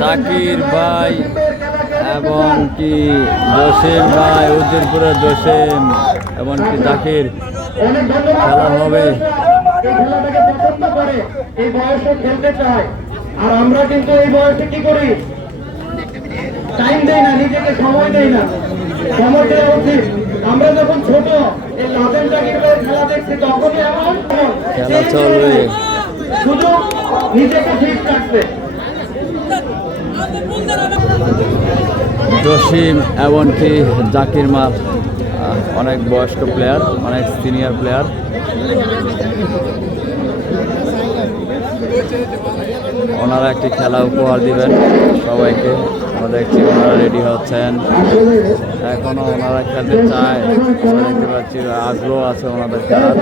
জাকির ভাই এমনকি জসিম ভাই, উজিরপুরের জসিম এমনকি জাকির খেলা হবে। এই খেলাটাকে পছন্দ করে, এই বয়সে খেলতে চায়। আর আমরা কিন্তু এই বয়সে কি করি, টাইম দেই না, নিজেকে সময় দেই না। সময় দেওয়া উচিত। আমরা যখন ছোট এই লাদেন জাকির ভাইয়ের খেলা দেখছি তখনই এমন খেলা চলবে, শুধু নিজেকে ঠিক রাখতে। জসিম এমনকি জাকির মাল অনেক বয়স্ক প্লেয়ার, অনেক সিনিয়র প্লেয়ার। ওনারা একটি খেলা উপহার দিবেন সবাইকে। আমরা দেখছি ওনারা রেডি হচ্ছেন, এখনো ওনারা খেলতে চায়। আমরা দেখতে পাচ্ছি আগ্রহ আছে ওনাদের খেলার।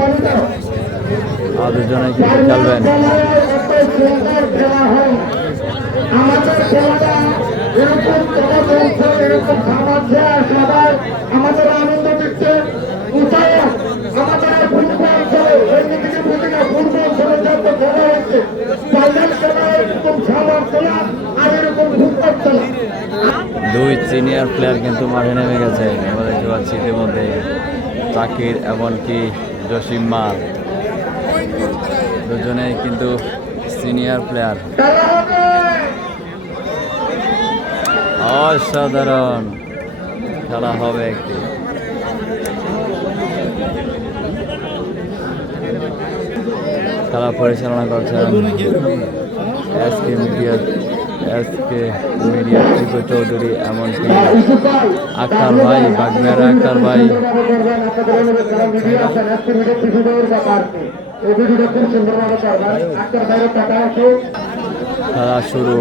আর দুজনে কিন্তু খেলবেন। আমাদের আনন্দ দিচ্ছে আমাদের ফুটবল খেলে ফুটবল খেলে যত খেলা হচ্ছে ফাইনাল খেলা এরকম সামার খেলা আর এরকম ফুটবল খেলা। দুই সিনিয়র প্লেয়ার কিন্তু মাঠে নেমে গেছে। আমরা দেখতে পাচ্ছি ইতিমধ্যে জাকির এমনকি জসিম মাল দুজনেই কিন্তু সিনিয়র প্লেয়ার। অসাধারণ খেলা হবে একটি। খেলা পরিচালনা করছেন এসকে মিডিয়া টিপু চৌধুরী, এমনকি আক্তার ভাই, বাগমেরা আক্তার ভাই। খেলা শুরু।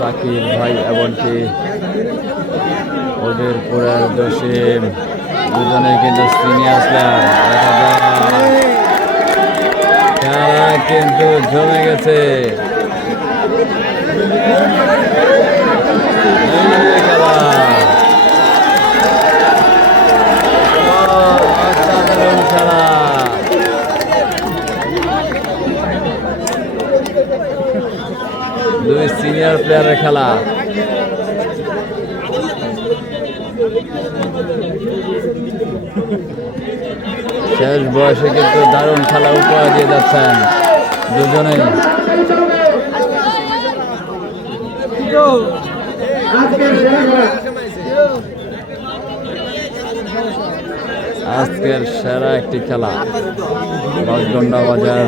জাকির ভাই এমনকি ওদের পুরার জসিম দুজনে কিন্তু সিনিয়র প্লেয়ার। খেলা কিন্তু জমে গেছে। খেলা অসাধারণ খেলা। দুই সিনিয়র প্লেয়ারের খেলা। শেষ বয়সে কিন্তু দারুণ খেলা উপহার দিয়ে যাচ্ছেন দুজনেই। আজকের সেরা একটি খেলা রসগন্ডা বাজার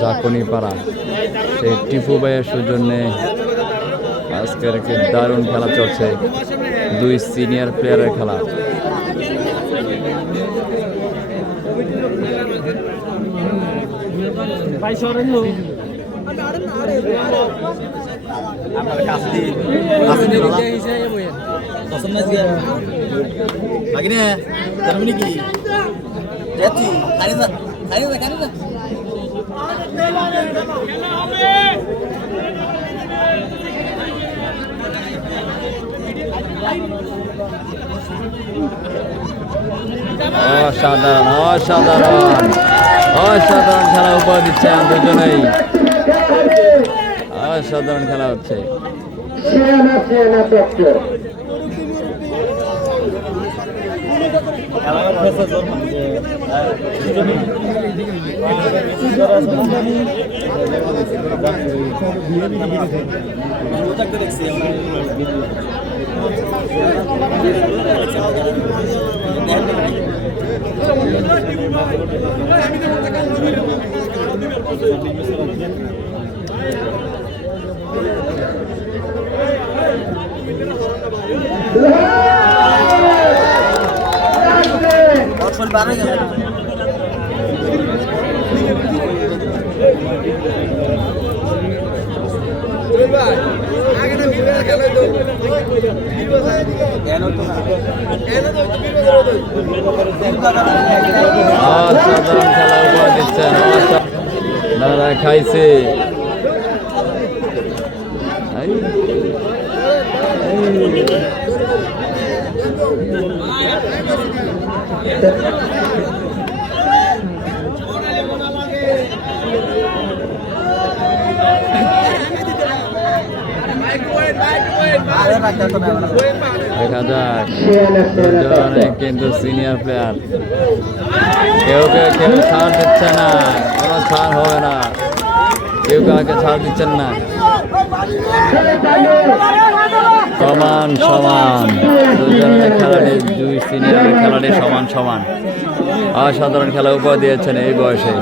ঝাঁকুনিপাড়া, সেই টিপু ভাইয়ের সৌজন্যে আজকের একটি দারুণ খেলা চলছে। দুই সিনিয়র প্লেয়ারের খেলা। অসাধারণ অসাধারণ অসাধারণ খেলা উপহার দিচ্ছেন দুজনেই। অসাধারণ খেলা হচ্ছে। অসাধারণ খেলা উপহার দিচ্ছেন। দাদা খাইছে দেখা যাক দুজনে কিন্তু সিনিয়র প্লেয়ার, কেউ ছাড় দিচ্ছে না, কোনো ছাড় হবে না, কেউ কাউকে ছাড় দিচ্ছেন না, সমান সমান দুজনের খেলাটি, দুই সিনিয়রের খেলাটি সমান সমান। অসাধারণ খেলা উপহার দিয়েছেন এই বয়সে,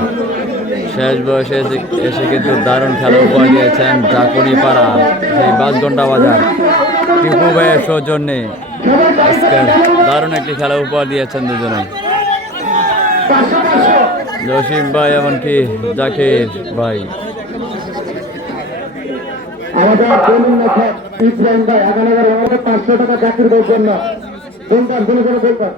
শেষ বয়সে এসে কিন্তু দারুণ খেলা উপহার দিয়েছেন জাকুনিপাড়া সেই বাসঘন্টা বাজার টিপু ভাইয়ের সৌজন্যে। আজকের দারুণ একটি খেলা উপহার দিয়েছেন দুজনে, জসিম ভাই এমনকি জাকির ভাই। আমাদের ইব্রাহিম ভাই 500 টাকা চাকরির জন্য বলবেন, বলবেন।